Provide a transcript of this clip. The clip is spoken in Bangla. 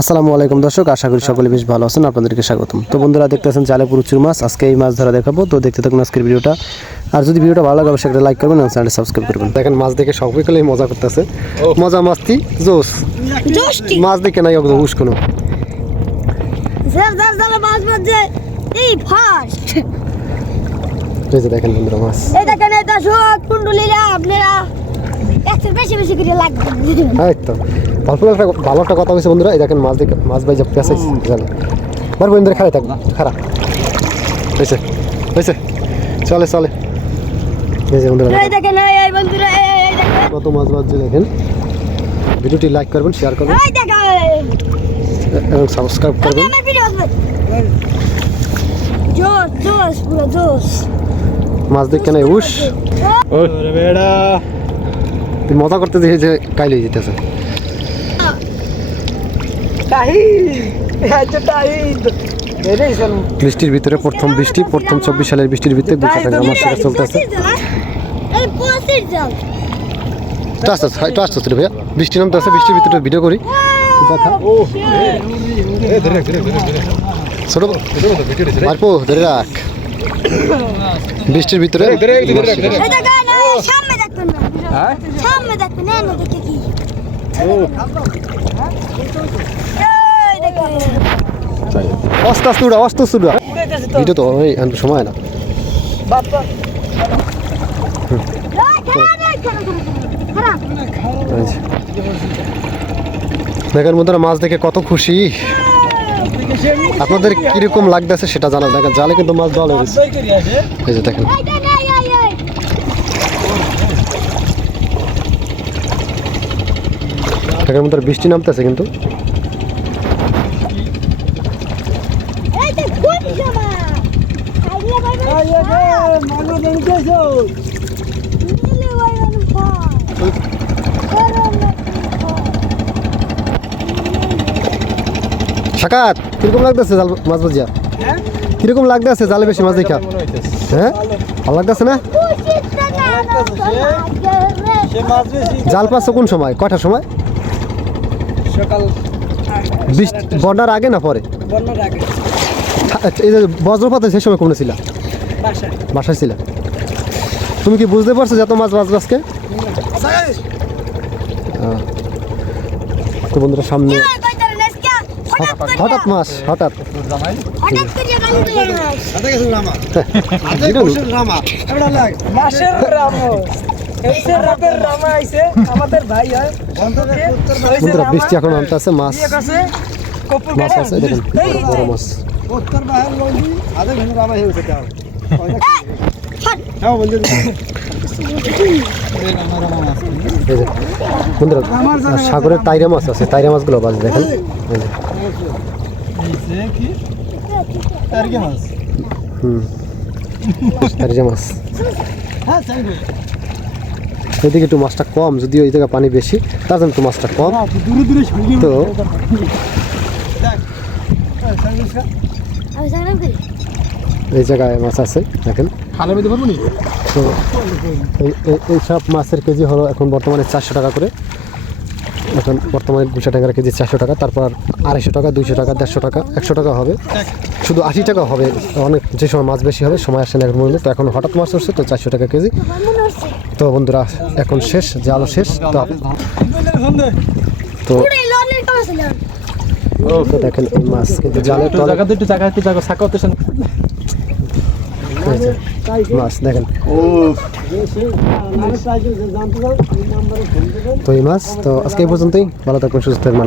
আসসালামু আলাইকুম দর্শক আশা করি সকলে বেশ ভালো আছেন আপনাদেরকে স্বাগতম। তো বন্ধুরা দেখতেছেন জালে প্রচুর মাছ আজকে এই মাছ ধরা দেখাবো। তো দেখতে থাকুন আজকের ভিডিওটা। আর যদি ভিডিওটা ভালো লাগে অবশ্যই একটা লাইক করবেন এবং চ্যানেলটা সাবস্ক্রাইব করবেন। দেখেন মাছ দেখে সকলেই মজা করতেছে। মজা মাস্তি জোস। মাছ দেখে নাই একদম হুশ কোনো। স্যার স্যার স্যার মাছ মারছে এই ফার্স্ট এই যে দেখেন বন্ধুরা মাছ। এই দেখেন এটা শোক কুণ্ডলিরা আপনারা একটু বেশি বেশি করে লাগবে এই তো। অল্প একটা ভালো একটা কথা হয়েছে বন্ধুরা এই দেখেন মাছ দেখে মাছ ভাই যে পেঁচাই জালে বার বন্ধুরা খারাপ থাকবে খারাপ। হয়েছে হয়েছে। চলে চলে। এই যে বন্ধুরা এই দেখেন। এই এই বন্ধুরা এই এই এই দেখেন। কত মাছ বাজছে দেখেন। ভিডিওটি লাইক করবেন শেয়ার করবেন। এবং সাবস্ক্রাইব করবেন। মাছ দেখে নাই উস। তুই মজা করতে দেখে যে কাইলে যেতেছে। বৃষ্টির ভিতরে প্রথম বৃষ্টি প্রথম চব্বিশ সালের বৃষ্টির ভিতরে দু টাকা আমার সেটা চলতেছে। এই একটু আস্তে আস্তে একটু আস্তে আস্তে ভাইয়া। বৃষ্টি নামতে বৃষ্টির ভিতরে ভিডিও করি। ছোট মারপো ধরে রাখ। বৃষ্টির ভিতরে সামনে দেখবেন না সামনে দেখবেন না না দেখে কি। দেখেন আস্তে উড়া আস্তে আস্তে তো ওই সময় না। এই যে। দেখেন বন্ধুরা মাছ দেখে কত খুশি। আপনাদের কীরকম লাগতেছে সেটা জানা দেখেন জালে কিন্তু মাছ জলে গেছে এই যে দেখেন। দেখেন বন্ধুরা বৃষ্টি নামতেছে কিন্তু। সাকাত কীরকম লাগতেছে জাল মাছ ভাজিয়া? কীরকম লাগতেছে জালে বেশি মাছ দেখা? হ্যাঁ? ভালো লাগতেছে। না? জাল পাচ্ছ কোন সময়? কটার সময়? সকাল বৃষ্টি বন্যার আগে না পরে? বন্যার আগে। এই যে বজ্রপাতে সেই সময় ছিল? বাসায়। বাসায় ছিল? তুমি কি বুঝতে পারছ যে এত মাছ বাঁচবে আজকে? তো বন্ধুরা সামনে হঠাৎ মাছ হঠাৎ। মাসের আমাদের ভাই হয় বন্ধুরা বৃষ্টি এখন আনতে আছে মাছ। আছে দেখেন বড় মাছ। হয়ে হ্যাঁ সাগরের তাইরা মাছ আছে তাইরা মাছগুলো বাজ দেখেন। এই যে। হুম। মাছ। এদিকে একটু মাছটা কম যদিও এই জায়গায় পানি বেশি তার জন্য একটু মাছটা কম। সরিয়ে তো এই জায়গায় মাছ আছে দেখেন। তো এই- এই- এই সব মাছের কেজি হলো এখন বর্তমানে চারশো টাকা করে। এখন বর্তমানে দুশো টাকার কেজি চারশো টাকা। তারপর আড়াইশো টাকা দুইশো টাকা দেড়শো টাকা একশো টাকা হবে। শুধু আশি টাকা হবে অনেক যে সময় মাছ বেশি হবে সময় আসে না এখন মূল্য তো এখন হঠাৎ মাছ হচ্ছে তো চারশো টাকা কেজি। তো বন্ধুরা, এখন শেষ জালও শেষ, তো তো দেখেন এই মাছ, কিন্তু জালের তলে একটু জায়গা একটু জায়গা সাকা হতে মাছ, দেখেন। তো এই মাছ, তো আজকে এই পর্যন্তই। ভালো থাকবেন, সুস্থ থাকবেন